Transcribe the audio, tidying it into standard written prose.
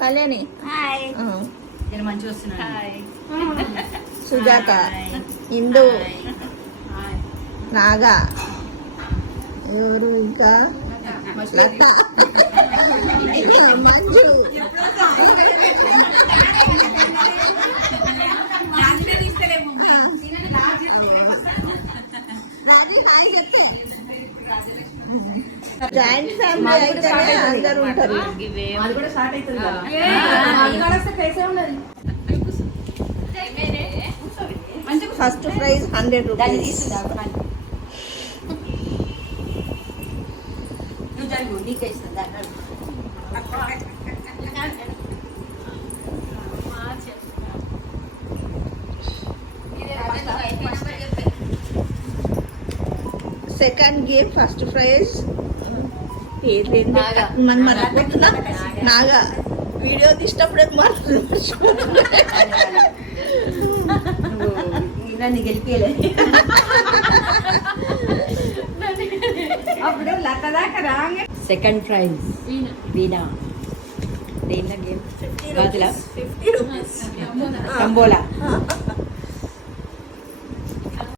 Kalyani, hi. నేను మంచిగా వస్తున్నాను. హాయ్. సుజాత, ఇందు, నాగా, ఎవరు ఇంకా లత, మంజు, జాయింట్ ఫ్యామిలీ అయితేనే అందరు ఉంటారు. అది కూడా స్టార్ట్ అవుతుంది కదా. First prize 100 rupees. Second game first prize మనం మర్చిపోతున్నా. నాగా వీడియో తీసినప్పుడే నన్ను గెలిపియలే. అప్పుడు లత దాకా రాంగ్. సెకండ్ ప్రైజ్ వీణా. దేంట్లో గేమ్? 50 రూపీస్. తంబోలా.